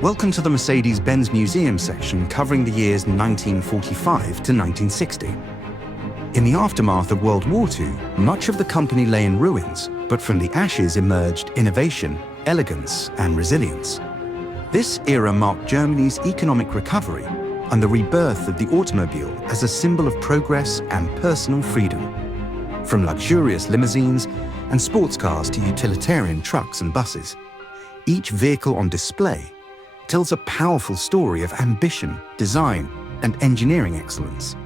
Welcome to the Mercedes-Benz Museum section covering the years 1945 to 1960. In the aftermath of World War II, much of the company lay in ruins, but from the ashes emerged innovation, elegance, and resilience. This era marked Germany's economic recovery and the rebirth of the automobile as a symbol of progress and personal freedom. From luxurious limousines and sports cars to utilitarian trucks and buses, each vehicle on display tells a powerful story of ambition, design, and engineering excellence.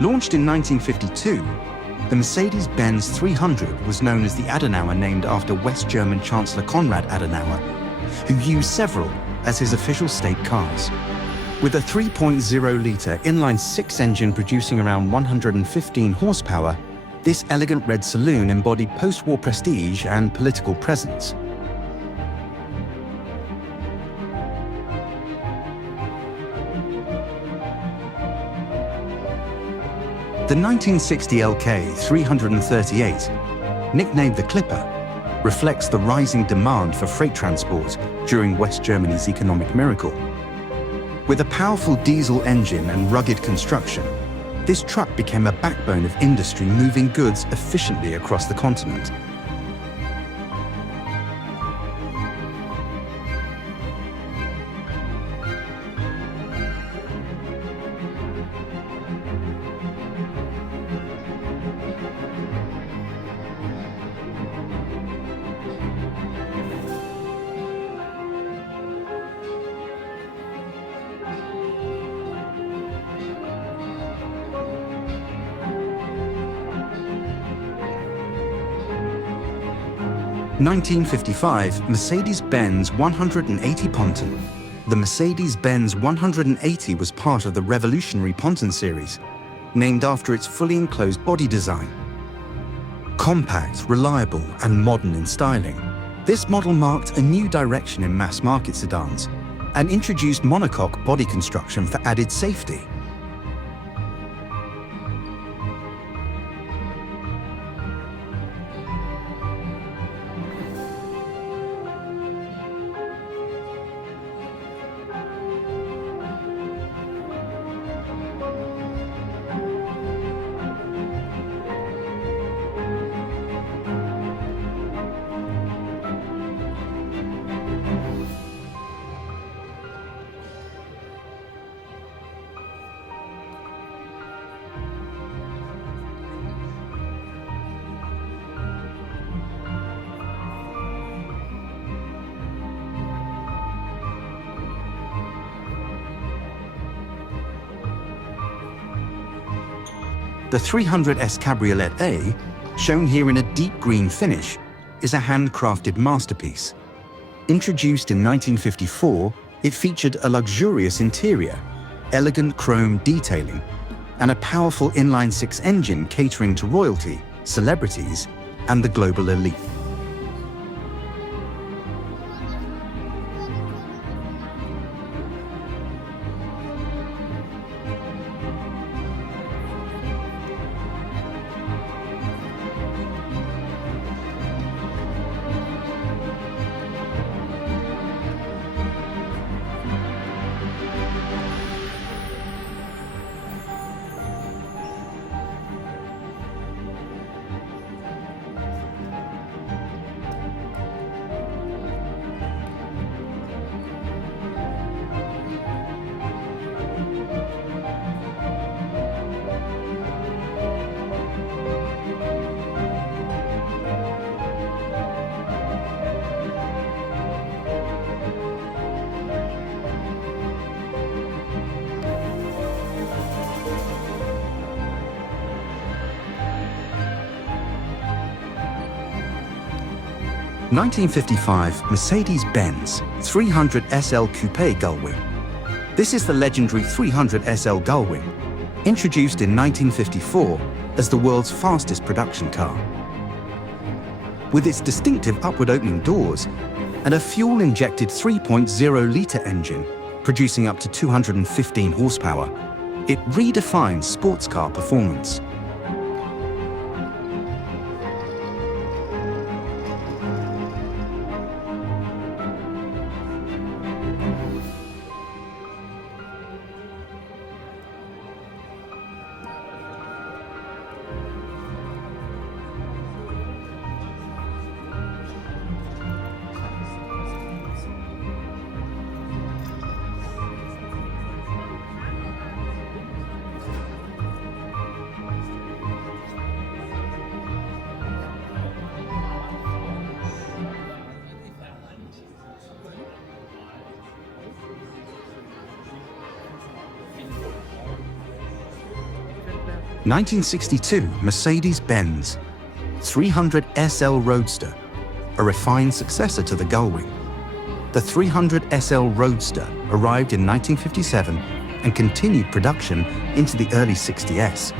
Launched in 1952, the Mercedes-Benz 300 was known as the Adenauer, named after West German Chancellor Konrad Adenauer, who used several as his official state cars. With a 3.0-litre inline-six engine producing around 115 horsepower, this elegant red saloon embodied post-war prestige and political presence. The 1960 LK 338, nicknamed the Clipper, reflects the rising demand for freight transport during West Germany's economic miracle. With a powerful diesel engine and rugged construction, this truck became a backbone of industry moving goods efficiently across the continent. In 1955, Mercedes-Benz 180 Ponton. The Mercedes-Benz 180 was part of the revolutionary Ponton series, named after its fully enclosed body design. Compact, reliable, and modern in styling, this model marked a new direction in mass-market sedans and introduced monocoque body construction for added safety. The 300S Cabriolet A, shown here in a deep green finish, is a handcrafted masterpiece. Introduced in 1954, it featured a luxurious interior, elegant chrome detailing, and a powerful inline-six engine catering to royalty, celebrities, and the global elite. (1955) Mercedes-Benz 300 SL Coupe Gullwing. This is the legendary 300 SL Gullwing, introduced in 1954 as the world's fastest production car. With its distinctive upward-opening doors and a fuel-injected 3.0-litre engine producing up to 215 horsepower, it redefines sports car performance. (1962) Mercedes-Benz 300 SL Roadster, a refined successor to the Gullwing. The 300 SL Roadster arrived in 1957 and continued production into the early 60s.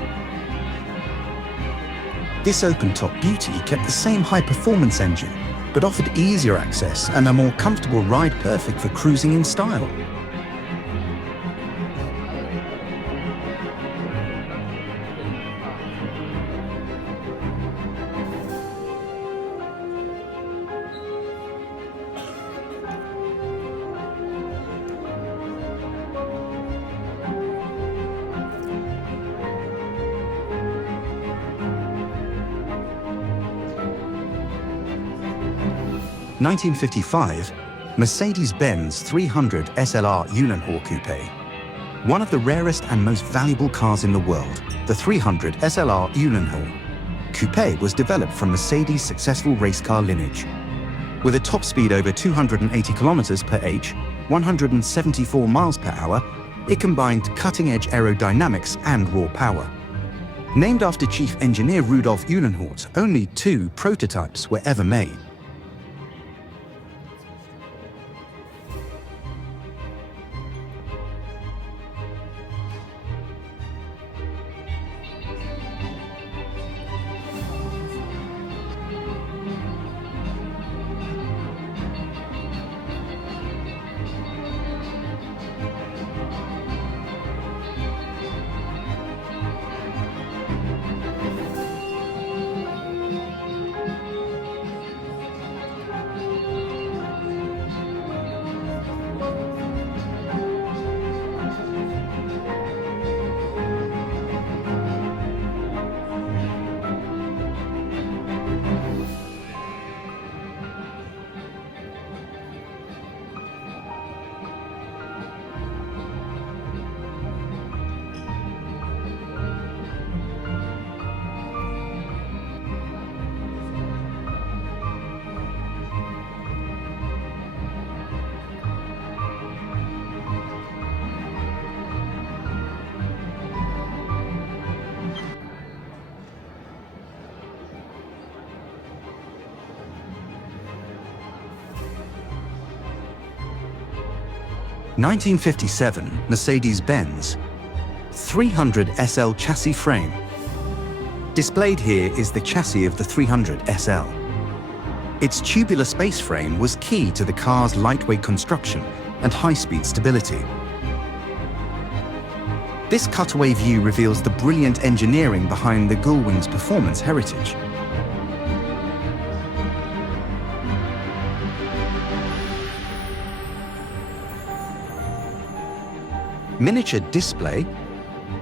This open-top beauty kept the same high-performance engine, but offered easier access and a more comfortable ride, perfect for cruising in style. (1955) Mercedes-Benz 300 SLR Uhlenhaut Coupe. One of the rarest and most valuable cars in the world, the 300 SLR Uhlenhaut Coupe was developed from Mercedes' successful race car lineage. With a top speed over 280 kilometers per h, 174 miles per hour, it combined cutting-edge aerodynamics and raw power. Named after Chief Engineer Rudolf Uhlenhaut, only 2 prototypes were ever made. 1957 Mercedes-Benz 300 SL chassis frame. Displayed here is the chassis of the 300 SL. Its tubular space frame was key to the car's lightweight construction and high-speed stability. This cutaway view reveals the brilliant engineering behind the Gullwing's performance heritage. Miniature display,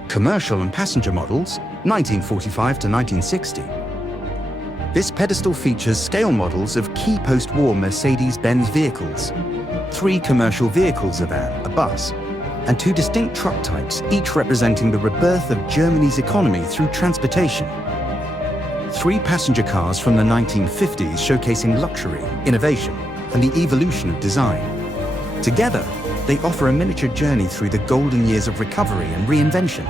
commercial and passenger models, 1945 to 1960. This pedestal features scale models of key post-war Mercedes-Benz vehicles, 3 commercial vehicles, a van, a bus, and 2 distinct truck types, each representing the rebirth of Germany's economy through transportation. 3 passenger cars from the 1950s showcasing luxury, innovation, and the evolution of design. Together, they offer a miniature journey through the golden years of recovery and reinvention.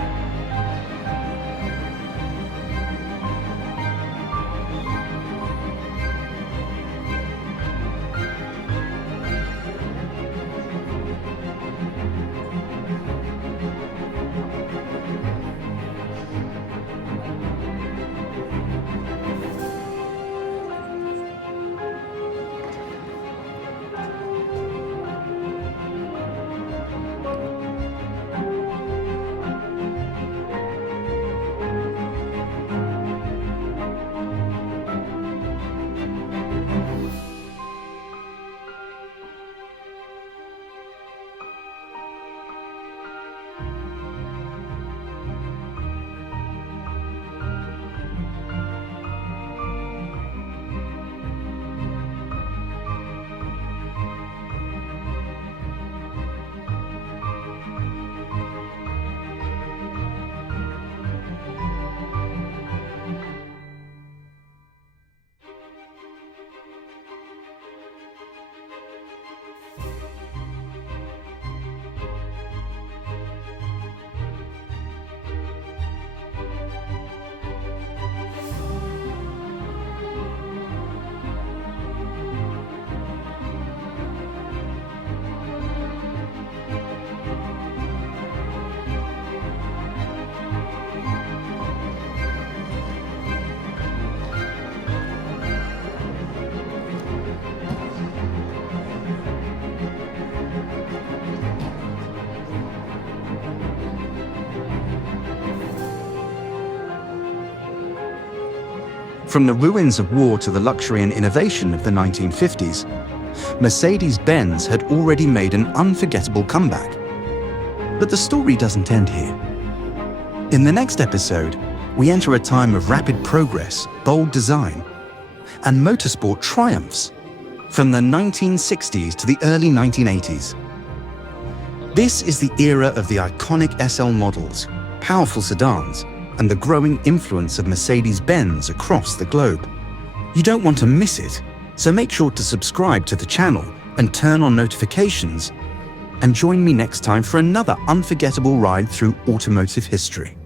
From the ruins of war to the luxury and innovation of the 1950s, Mercedes-Benz had already made an unforgettable comeback. But the story doesn't end here. In the next episode, we enter a time of rapid progress, bold design, and motorsport triumphs from the 1960s to the early 1980s. This is the era of the iconic SL models, powerful sedans, and the growing influence of Mercedes-Benz across the globe. You don't want to miss it, so make sure to subscribe to the channel and turn on notifications, and join me next time for another unforgettable ride through automotive history.